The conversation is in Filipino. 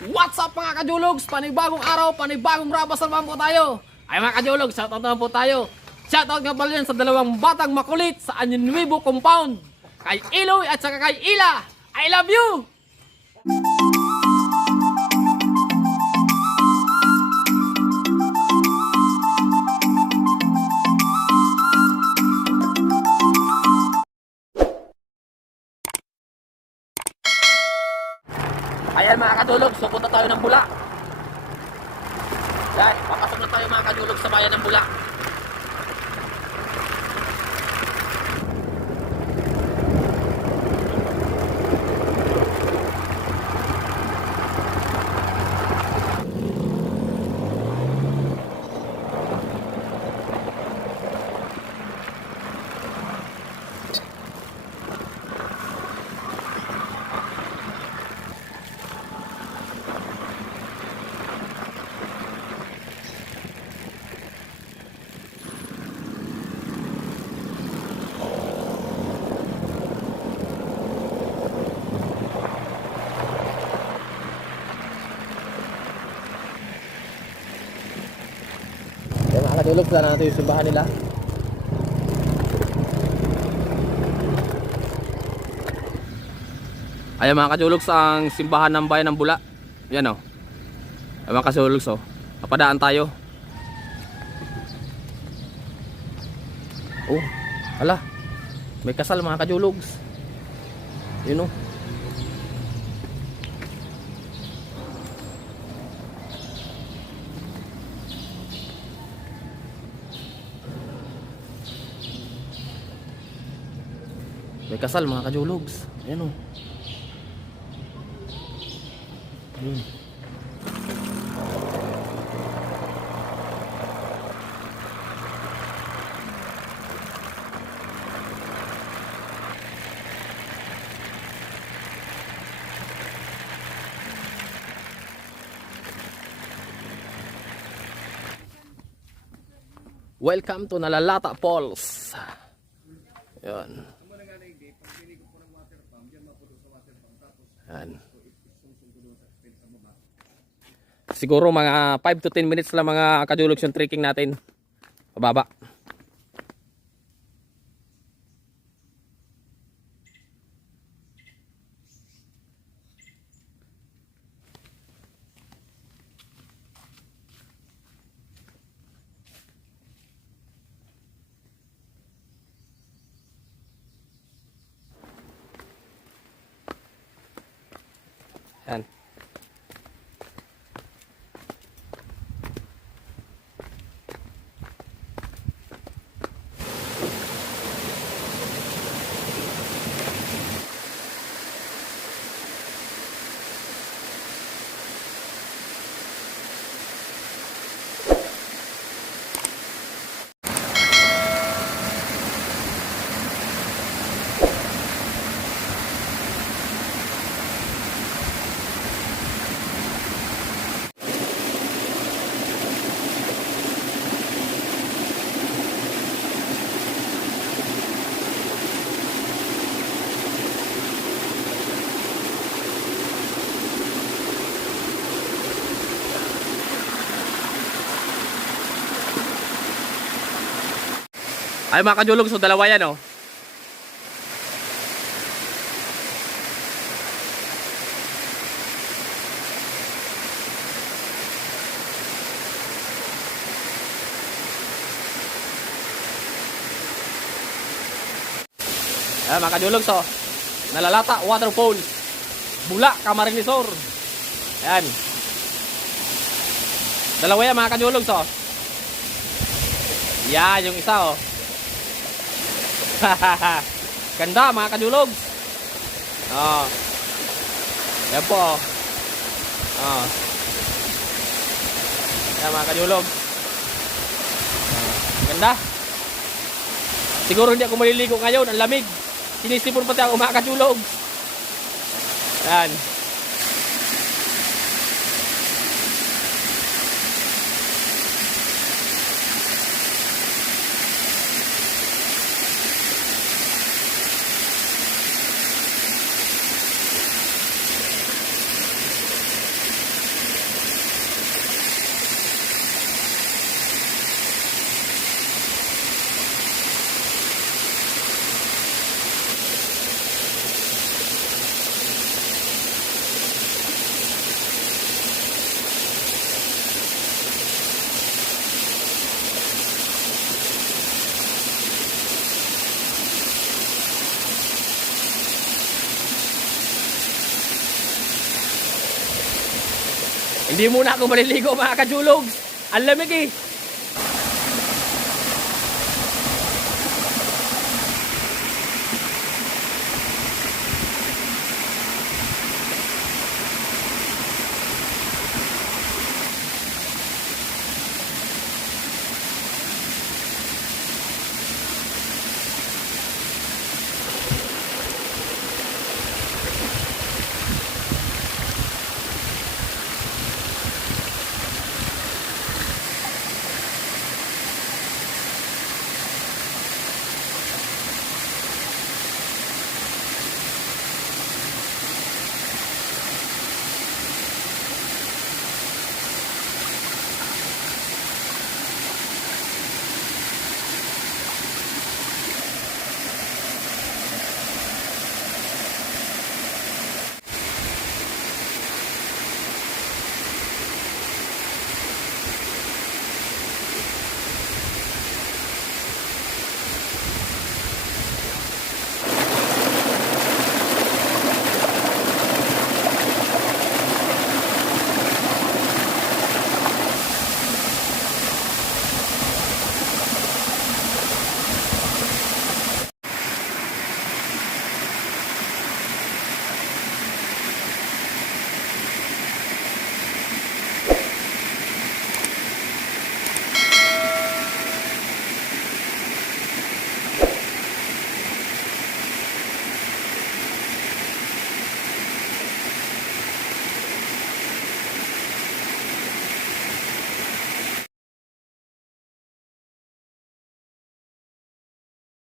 What's up mga kajulugs? Panibagong araw, panibagong rabas naman po tayo. Ay mga kajulugs, shoutout naman po tayo. Shoutout nga pala yan sa dalawang batang makulit sa Año Nuevo Compound. Kay Iloy at saka kay Ila. I love you! Ayan mga kadulog, so punta tayo ng Bula. Yan, papasok na tayo mga kadulog sa bayan ng Bula. Yan mga kadulog, saan natin yung simbahan nila. Ayan mga kadulog, ang simbahan ng bayan ng Bula. Yan o. Ayan mga kadulog, so napadaan tayo. Oh, hala, may kasal mga kadulugs. Yun o. May kasal mga kajulugs. Ayan o. Welcome to Nalalata Falls. Yan. Yan. Siguro mga 5 to 10 minutes lang mga kajulugs yung trekking natin. Pababa. Yan. Ay mga kajulog, so dalawa yan oh. Ay mga kajulog, so Nalalata Waterfalls, Bula, Camarines Sur. Ayan. Dalawa yan mga kajulog, so yan yung isa oh. Ganda mga kadulog. Oh. Yan po. Oh. Yan mga kadulog. Ganda. Siguro hindi ako maliligo ngayon, ang lamig. Sinisipon pati ako mga kadulog. Yan. Hindi muna ako maliligo mga kajulogs. Ang lamig eh.